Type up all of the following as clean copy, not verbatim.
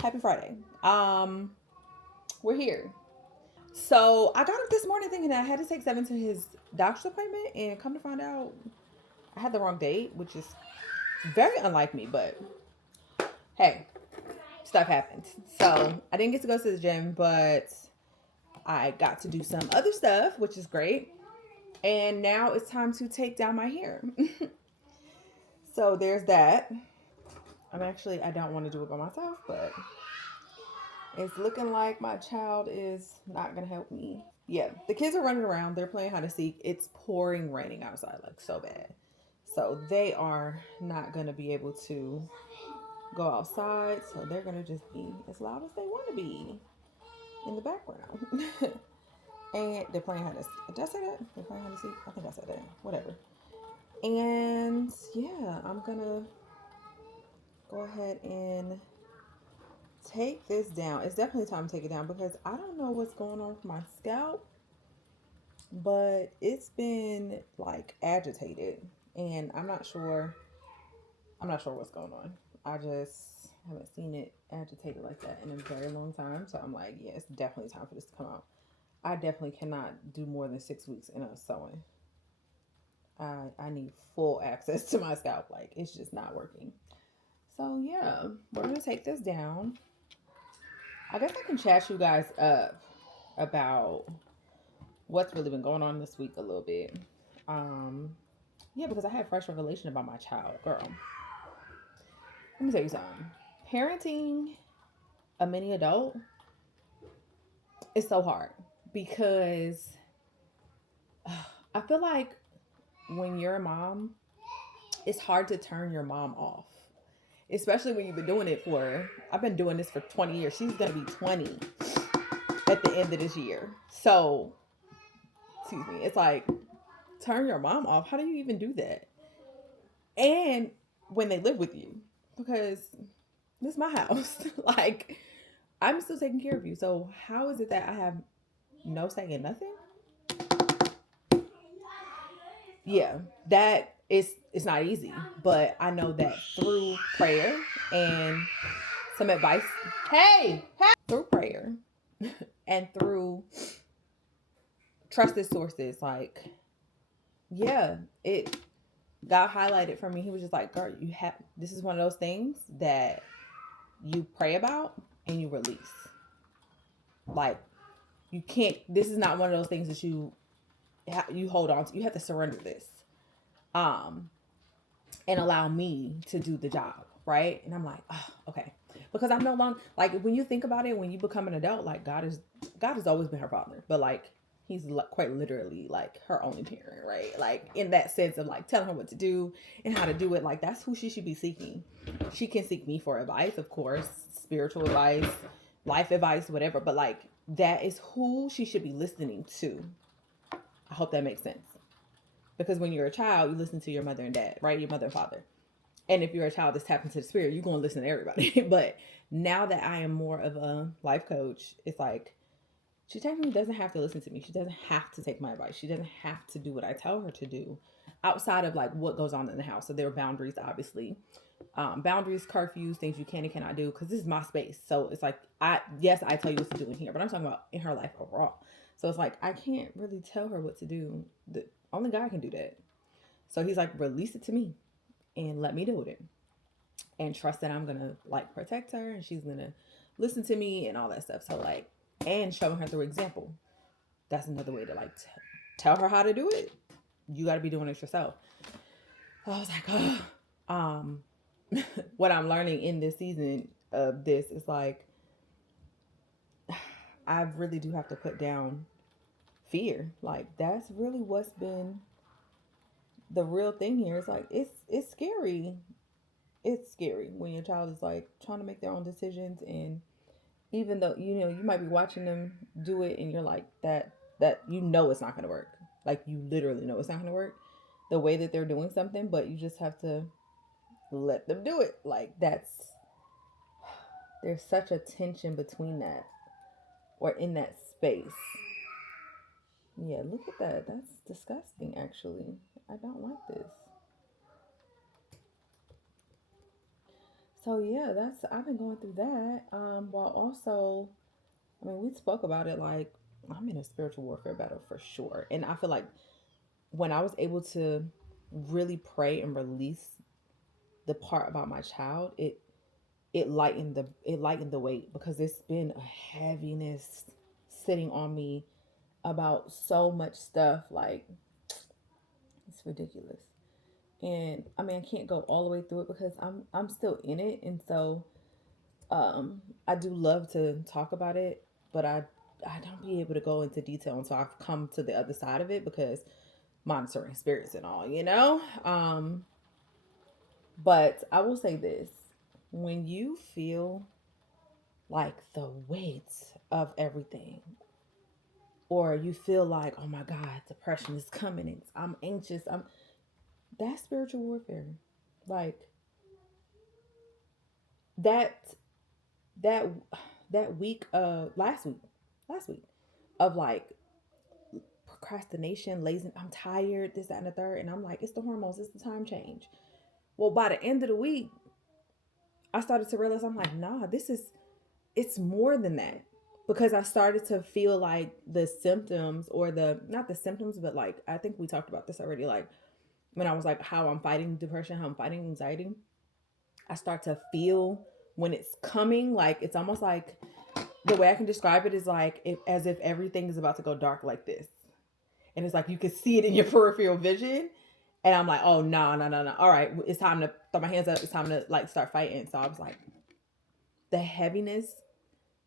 Happy Friday. We're here. So I got up this morning thinking that I had to take Seven to his doctor's appointment, and come to find out, I had the wrong date, which is very unlike me. But hey, stuff happens. So I didn't get to go to the gym, but I got to do some other stuff, which is great. And now it's time to take down my hair. So there's that. I don't want to do it by myself, but it's looking like my child is not gonna help me. Yeah, the kids are running around. They're playing hide and seek. It's pouring raining outside, like so bad. So they are not gonna be able to go outside. So they're gonna just be as loud as they want to be in the background. And they're playing hide and seek. Did I say that? They're playing hide and seek. I think I said that. Whatever. And yeah, I'm gonna go ahead and take this down. It's definitely time to take it down because I don't know what's going on with my scalp, but it's been like agitated, and I'm not sure what's going on. I just haven't seen it agitated like that in a very long time. So I'm like, yeah, it's definitely time for this to come out. I definitely cannot do more than 6 weeks in a sewing. I need full access to my scalp. Like it's just not working. So yeah, we're gonna take this down. I guess I can chat you guys up about what's really been going on this week a little bit. Um, yeah, because I had fresh revelation about my child. Girl, let me tell you something. Parenting a mini adult is so hard because I feel like when you're a mom, it's hard to turn your mom off. Especially when you've been doing it for, I've been doing this for 20 years. She's going to be 20 at the end of this year. So, excuse me, it's like, turn your mom off. How do you even do that? And when they live with you, because this is my house. Like, I'm still taking care of you. So, how is it that I have no say in nothing? Yeah, that is, it's not easy, but I know that through prayer and some advice, through prayer and through trusted sources, like, yeah, it God highlighted for me. He was just like, girl, you have, this is one of those things that you pray about and you release. Like, you can't, this is not one of those things that you hold on to. You have to surrender this. Um, and allow me to do the job, right? And I'm like, oh, okay, because I'm no longer, like, when you think about it, when you become an adult, like, God has always been her father, but like he's quite literally like her only parent, right? Like in that sense of like telling her what to do and how to do it. Like that's who she should be seeking. She can seek me for advice, of course, spiritual advice, life advice, whatever, but like that is who she should be listening to. I hope that makes sense. Because when you're a child, you listen to your mother and dad, right? Your mother and father. And if you're a child that's tapped into the spirit, you're going to listen to everybody. But now that I am more of a life coach, it's like she technically doesn't have to listen to me. She doesn't have to take my advice. She doesn't have to do what I tell her to do outside of like what goes on in the house. So there are boundaries, obviously. Boundaries, curfews, things you can and cannot do because this is my space. So it's like, yes, I tell you what to do in here, but I'm talking about in her life overall. So it's like, I can't really tell her what to do. Only God can do that. So he's like, release it to me and let me do it and trust that I'm gonna like protect her and she's gonna listen to me and all that stuff. So like, and showing her through example. That's another way to like tell her how to do it. You got to be doing it yourself. So I was like, oh. What I'm learning in this season of this is like, I really do have to put down fear. Like that's really what's been the real thing here. It's like it's scary. It's scary when your child is like trying to make their own decisions, and even though you might be watching them do it and you're like that it's not going to work. Like you literally know it's not going to work the way that they're doing something, but you just have to let them do it. Like there's such a tension between that or in that space. Yeah, look at that. That's disgusting actually. I don't like this. So yeah, I've been going through that. While also, I mean, we spoke about it. Like, I'm in a spiritual warfare battle for sure, and I feel like when I was able to really pray and release the part about my child, it lightened the weight, because it's been a heaviness sitting on me about so much stuff. Like, it's ridiculous. And I mean, I can't go all the way through it because I'm still in it, and so I do love to talk about it, but I don't be able to go into detail until I've come to the other side of it, because monitoring spirits and all, you know. But I will say this: when you feel like the weight of everything, or you feel like, oh my God, depression is coming, and I'm anxious, that's spiritual warfare. Like, that that that week last week of like procrastination, lazy, I'm tired, this, that, and the third, and I'm like, it's the hormones, it's the time change. Well, by the end of the week, I started to realize, I'm like, nah, it's more than that, because I started to feel like the symptoms, or the not the symptoms, but like, I think we talked about this already. Like, when I was like, how I'm fighting depression, how I'm fighting anxiety, I start to feel when it's coming. Like, it's almost like, the way I can describe it is like, as if everything is about to go dark like this, and it's like you can see it in your peripheral vision. And I'm like, oh, no, no, no, no. All right, it's time to throw my hands up. It's time to like start fighting. So I was like, the heaviness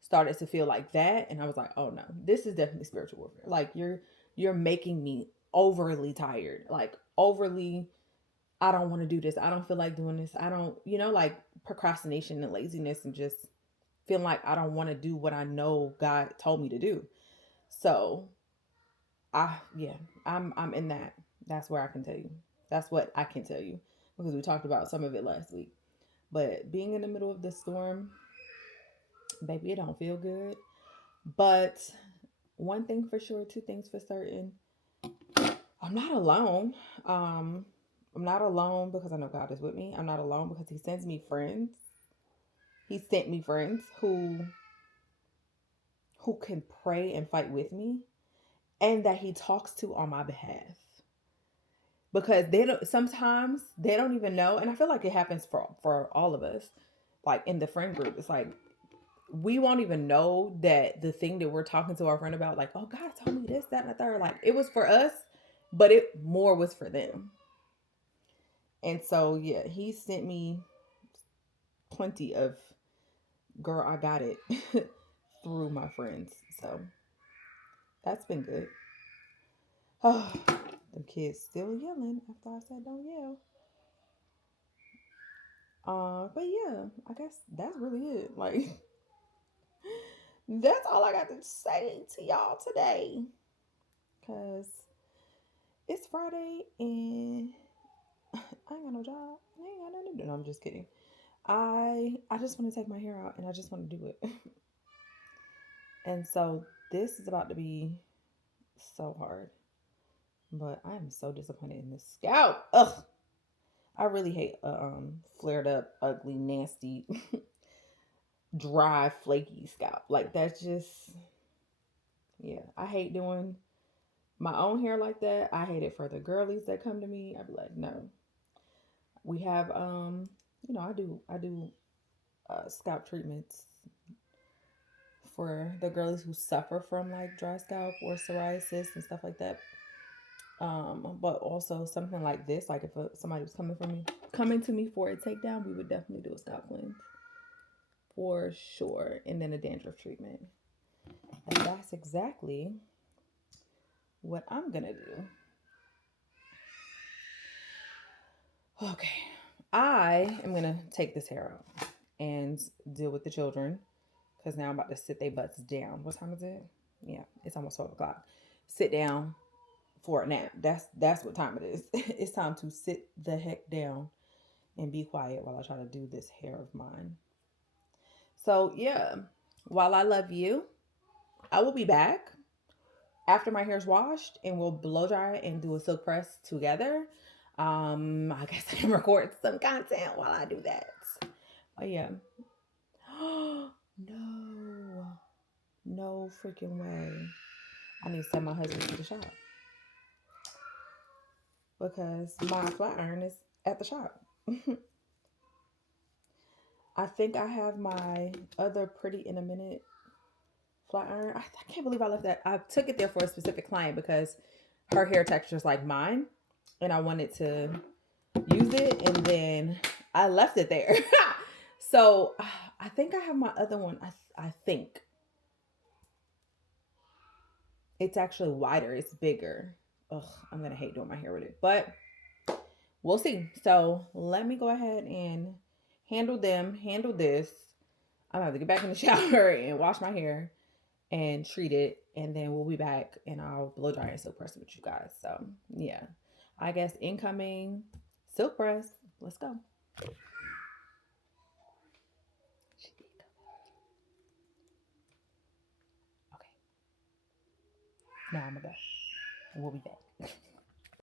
started to feel like that, and I was like, oh no, this is definitely spiritual warfare. Like, you're making me overly tired, like overly. I don't want to do this. I don't feel like doing this. I don't, like procrastination and laziness, and just feeling like I don't want to do what I know God told me to do. So yeah, I'm in that. That's where I can tell you. That's what I can tell you, because we talked about some of it last week. But being in the middle of the storm, baby, it don't feel good. But one thing for sure, two things for certain, I'm not alone. I'm not alone because I know God is with me. I'm not alone because He sends me friends. He sent me friends who can pray and fight with me, and that He talks to on my behalf. Because sometimes they don't even know, and I feel like it happens for all of us. Like, in the friend group, it's like, we won't even know that the thing that we're talking to our friend about, like, oh, God told me this, that, and the third, like, it was for us, but it more was for them. And so yeah, He sent me plenty of, girl, I got it, through my friends. So that's been good. Oh, the kids still yelling after I said don't yell. But yeah, I guess that's really it. Like, that's all I got to say to y'all today. Cause it's Friday and I ain't got no job. I ain't got nothing to do. No, I'm just kidding. I just want to take my hair out, and I just want to do it. And so this is about to be so hard. But I am so disappointed in this scalp. Ugh. I really hate flared up, ugly, nasty, dry, flaky scalp. Like, that's just, yeah. I hate doing my own hair like that. I hate it for the girlies that come to me. I'd be like, no. We have I do scalp treatments for the girlies who suffer from like dry scalp or psoriasis and stuff like that. But also something like this, like if somebody was coming to me for a takedown, we would definitely do a scalp cleanse for sure, and then a dandruff treatment. And that's exactly what I'm gonna do. Okay, I am gonna take this hair out and deal with the children, because now I'm about to sit their butts down. What time is it? Yeah, it's almost 12 o'clock. Sit down for a nap. That's what time it is. It's time to sit the heck down and be quiet while I try to do this hair of mine. So yeah, while I love you, I will be back after my hair's washed, and we'll blow dry and do a silk press together. I guess I can record some content while I do that. Oh yeah. No freaking way. I need to send my husband to the shop because my flat iron is at the shop. I think I have my other pretty in a minute flat iron. I can't believe I left that. I took it there for a specific client because her hair texture is like mine, and I wanted to use it, and then I left it there. So I think I have my other one. I think it's actually wider. It's bigger. Ugh, I'm gonna hate doing my hair with it, but we'll see. So let me go ahead and handle them. Handle this. I'm gonna have to get back in the shower and wash my hair and treat it, and then we'll be back and I'll blow dry and silk press with you guys. So yeah, I guess incoming silk press. Let's go. Okay, now I'm gonna go. We'll be back.